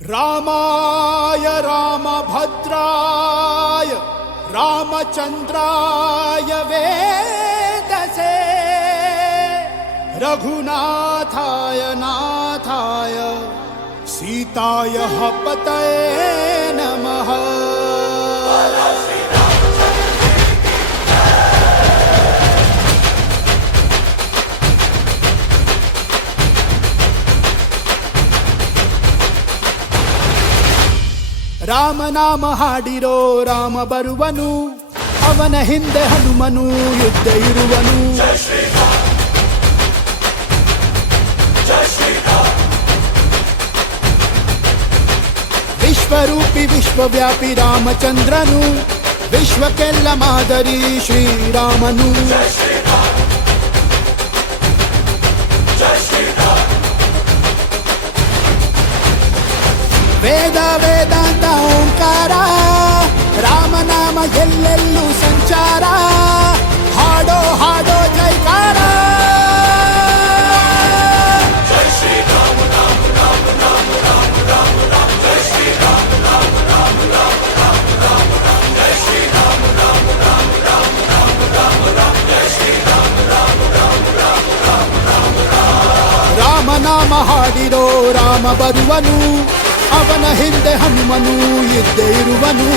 रामाय रामभद्राय रामचन्द्राय वेदसे रघुनाथाय नाथाय सीताय पतये नमः। ರಾಮನಾಮ ಹಾಡಿರೋ ರಾಮ ಬರುವನು, ಅವನ ಹಿಂದೆ ಹನುಮನು ಯುದ್ಧ ಇರುವನು. ವಿಶ್ವರೂಪಿ ವಿಶ್ವವ್ಯಾಪಿ ರಾಮಚಂದ್ರನು, ವಿಶ್ವಕ್ಕೆಲ್ಲ ಮಾದರಿ ಶ್ರೀರಾಮನು. ವೇದ ವೇದಾಂತ ಓಂಕಾರ, ರಾಮನಾಮ ಎಲ್ಲೆಲ್ಲೂ ಸಂಚಾರ. ಹಾಡೋ ಹಾಡೋ ಜೈಕಾರ. ಜೈ ಶ್ರೀ ರಾಮ ರಾಮ ರಾಮ ರಾಮ ರಾಮ ರಾಮ ರಾಮ ಜೈ ಶ್ರೀ ರಾಮ ರಾಮ ರಾಮ ರಾಮ ರಾಮ ರಾಮ ರಾಮ ಜೈ ಶ್ರೀ ರಾಮ ರಾಮ ರಾಮ ರಾಮ ರಾಮ ರಾಮ ರಾಮ ಜೈ ಶ್ರೀ ರಾಮ ರಾಮ ರಾಮ ರಾಮ ರಾಮ ರಾಮ ರಾಮ. ರಾಮನಾಮ ಹಾಡಿರೋ ರಾಮ ಬರುವನು, ಅವನ ಹಿಂದೆ ಹನುಮನು ಇದ್ದೇ ಇರುವನು.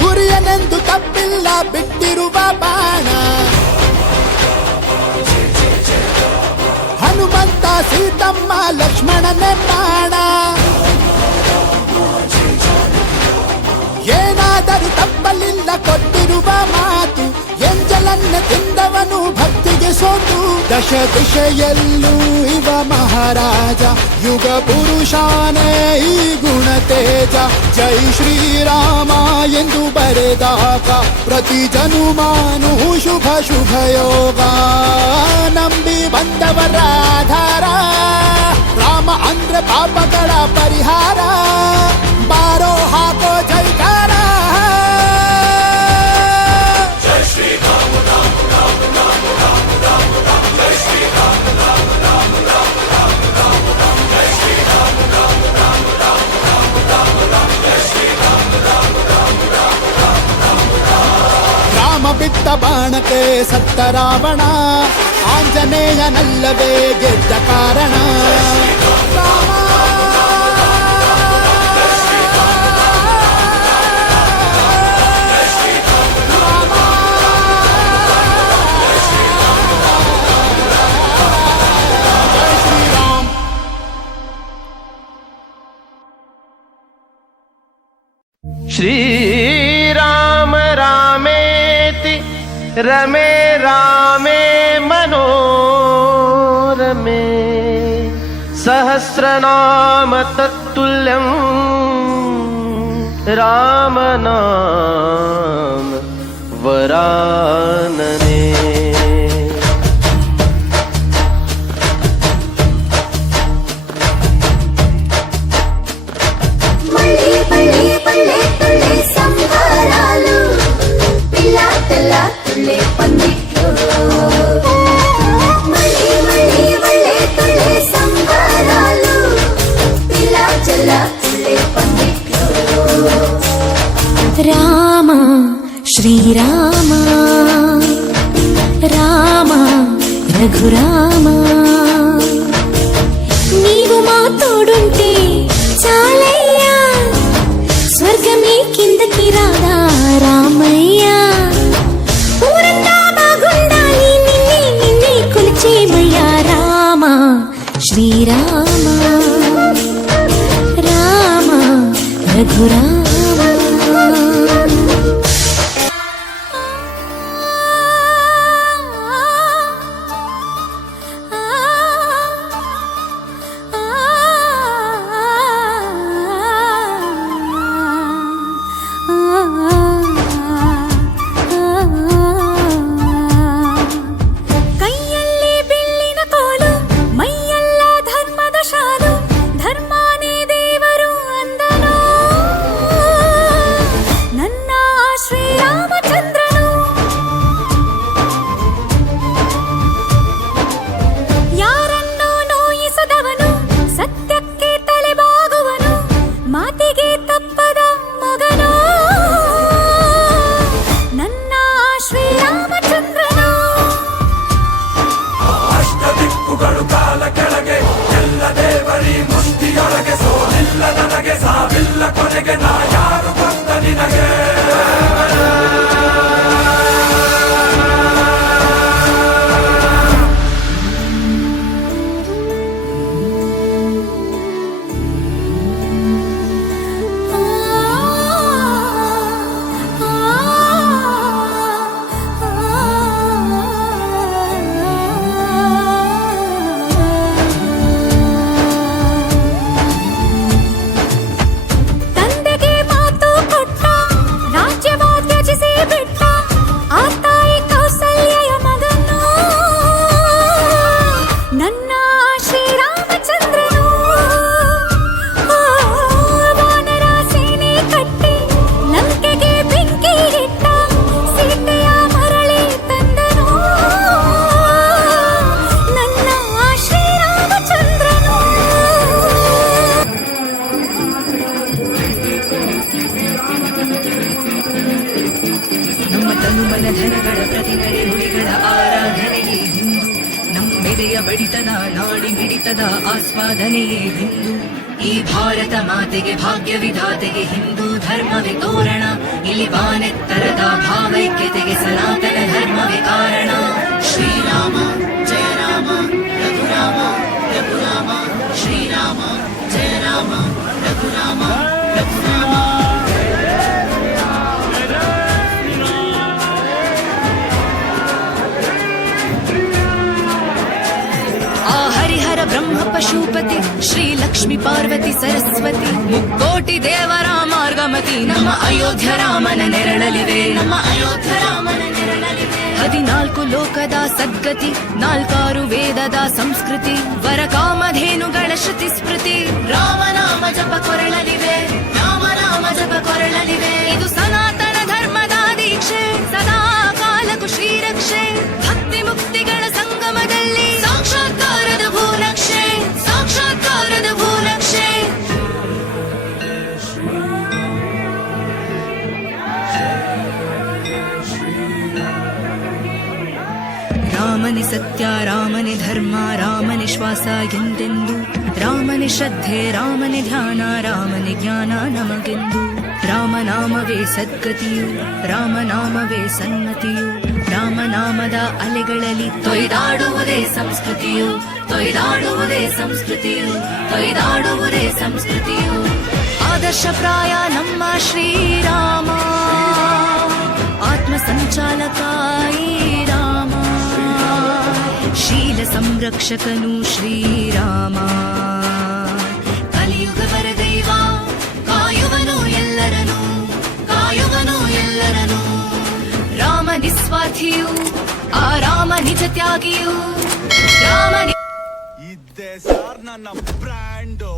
ಗುರಿಯನೆಂದು ತಪ್ಪಿಲ್ಲ ಬಿಟ್ಟಿರುವ ಬಾಣ, ಹನುಮಂತ ಸೀತಮ್ಮ ಲಕ್ಷ್ಮಣನೇ ಪ್ರಾಣ. ಏನಾದರೂ ತಪ್ಪಲಿಲ್ಲ ಕೊಟ್ಟಿರುವ ಮಾತು, ಎಂಜಲನ್ನ ತಿಂದವನು ಭಕ್ತಿಗೆ ಸೋತು. ದಶ ದಿಶೆಯಲ್ಲೂ ಇವ ಮಹಾರಾಜ, ಯುಗ ಪುರುಷಾನೇ ಈ ಗುಣ ತೇಜ. ಜೈ ಶ್ರೀರಾಮ ಎಂದು ಬರೆದಾಗ ಪ್ರತಿ ಜನುಮಾನು ಶುಭ ಶುಭ ಯೋಗ. ನಂಬಿ ಬಂದವರ ಆಧಾರ, ರಾಮ ಅಂದ್ರೆ ಪಾಪಗಳ ಪರಿಹಾರ. ಬಾರೋ ಹಾಕೋ ಜೈಕಾರ. ಜೈ ಶ್ರೀ ರಾಮ ರಾಮ ರಾಮ ರಾಮ ರಾಮ ರಾಮ ರಾಮ ಜೈ ಶ್ರೀ ರಾಮ ರಾಮ ರಾಮ ರಾಮ ರಾಮ ರಾಮ ರಾಮ ಜೈ ಶ್ರೀ ರಾಮ ರಾಮ ರಾಮ ರಾಮ ರಾಮ ರಾಮ ರಾಮ ಜೈ ಶ್ರೀ ರಾಮ ರಾಮ ರಾಮ ರಾಮ ರಾಮ ರಾಮ ರಾಮ. ರಾಮ ಬಿಟ್ಟ ಬಾಣಕ್ಕೆ ಸತ್ತ ರಾವಣ, ಆಂಜನೇಯನಲ್ಲವೇ ಗೆದ್ದ ಕಾರಣ. श्रीराम रामेति रमे रामे मनोरमे, सहस्रनाम तत्तुल्यं रामनाम वरानने. ರಾಮ ಶ್ರೀರಾಮ ರಾಮ ರಘುರಾಮ, ನೀವು ಮಾತೋಡುಂಟೆ చాలయ్య, స్వర్గమే కిందకి రాదా రామయ్య. ఊరంతా బాగుండాలి నిన్నే నిన్నే కొలిచేమయ్యా. రామ శ్రీరామ రామ రఘురామ. ತನುಮನ ಧನಗಳ ಪ್ರತಿನಡೆ ನುಡಿಗಳ ಆರಾಧನೆಯೇ ಹಿಂದೂ ನಮ್ಮೆದೆಯ ಬಡಿತದ ನಾಡಿ ಮಿಡಿತದ ಆಸ್ವಾದನೆಯೇ ಹಿಂದೂ ಈ ಭಾರತ ಮಾತೆಗೆ ಭಾಗ್ಯ ವಿಧಾತೆಗೆ ಹಿಂದೂ ಧರ್ಮವೇ ತೋರಣ ಇಲ್ಲಿ ಬಾನೆತ್ತರದ ಭಾವೈಕ್ಯತೆಗೆ ಸನಾತನ ಧರ್ಮವೇ ಕಾರಣ ಶ್ರೀರಾಮ ಜಯ ರಾಮ ರಘುರಾಮ ರಘುರಾಮ ಶ್ರೀರಾಮ ಜಯ ರಾಮ ರಘುರಾಮ ರಘುರಾಮ ಹರಿಹರ ಬ್ರಹ್ಮ ಪಶುಪತಿ ಶ್ರೀ ಲಕ್ಷ್ಮಿ ಪಾರ್ವತಿ ಸರಸ್ವತಿ ಮುಕ್ಕೋಟಿ ದೇವರ ಮಾರ್ಗಮತಿ ನಮ್ಮ ಅಯೋಧ್ಯ ರಾಮನ ನೆರಳಲಿವೆ ನಮ್ಮ ಅಯೋಧ್ಯ ರಾಮನ ನೆರಳಲಿವೆ 14 ಲೋಕದ ಸದ್ಗತಿ 4 ವೇದದ ಸಂಸ್ಕೃತಿ ವರ ಕಾಮಧೇನುಗಳ ಶ್ರುತಿ ಸ್ಮೃತಿ ರಾಮನಾಮ ಜಪ ಕೊರಳಲಿವೆ ರಾಮನಾಮ ಜಪ ಕೊರಳಲಿವೆ ಇದು ಸನಾತನ ಧರ್ಮದ ದೀಕ್ಷೆ ಸದಾ ಕಾಲಕ್ಕೂ ಶ್ರೀರಕ್ಷೆ ಭಕ್ತಿ ಮುಕ್ತಿಗಳ ಸಂಗಮದಲ್ಲಿ ಸಾಕ್ಷಾತ್ಕಾರದ ಭೂನಕ್ಷೆ ಸಾಕ್ಷಾತ್ಕಾರದ ಭೂನಕ್ಷೆ ರಾಮನೆ ಸತ್ಯ ರಾಮನೆ ಧರ್ಮ ರಾಮನೆ ಶ್ವಾಸ ಎಂದೆಂದು ರಾಮನೆ ಶ್ರದ್ಧೆ ರಾಮನೆ ಧ್ಯಾನ ರಾಮನೆ ಜ್ಞಾನ ನಮಗೆಂದು ರಾಮನಾಮವೇ ಸದ್ಗತಿಯು ರಾಮನಾಮವೇ ಸನ್ಮತಿಯು ರಾಮನಾಮದ ಅಲೆಗಳಲ್ಲಿ ತೊಯ್ದಾಡುವುದೇ ಸಂಸ್ಕೃತಿಯು ತೊಯ್ದಾಡುವುದೇ ಸಂಸ್ಕೃತಿಯು ತೊಯ್ದಾಡುವುದೇ ಸಂಸ್ಕೃತಿಯು ಆದರ್ಶ ಪ್ರಾಯ ನಮ್ಮ ಶ್ರೀರಾಮ ಆತ್ಮ ಸಂಚಾಲಕ ಈ ರಾಮ ಶೀಲ ಸಂರಕ್ಷಕನು ಶ್ರೀರಾಮ ಕಲಿಯುಗ ವರದೈವ ಕಾಯುವನು ಎಲ್ಲರನು ಕಾಯುವನು ಎಲ್ಲರನು ರಾಮ ನಿಸ್ವಾರ್ಥಿಯು ಆ ರಾಮ ನಿಜ ತ್ಯಾಗಿಯು ರಾಮ ಇದ್ದೆ ಸಾರ್ ನನ್ನ ಬ್ರ್ಯಾಂಡು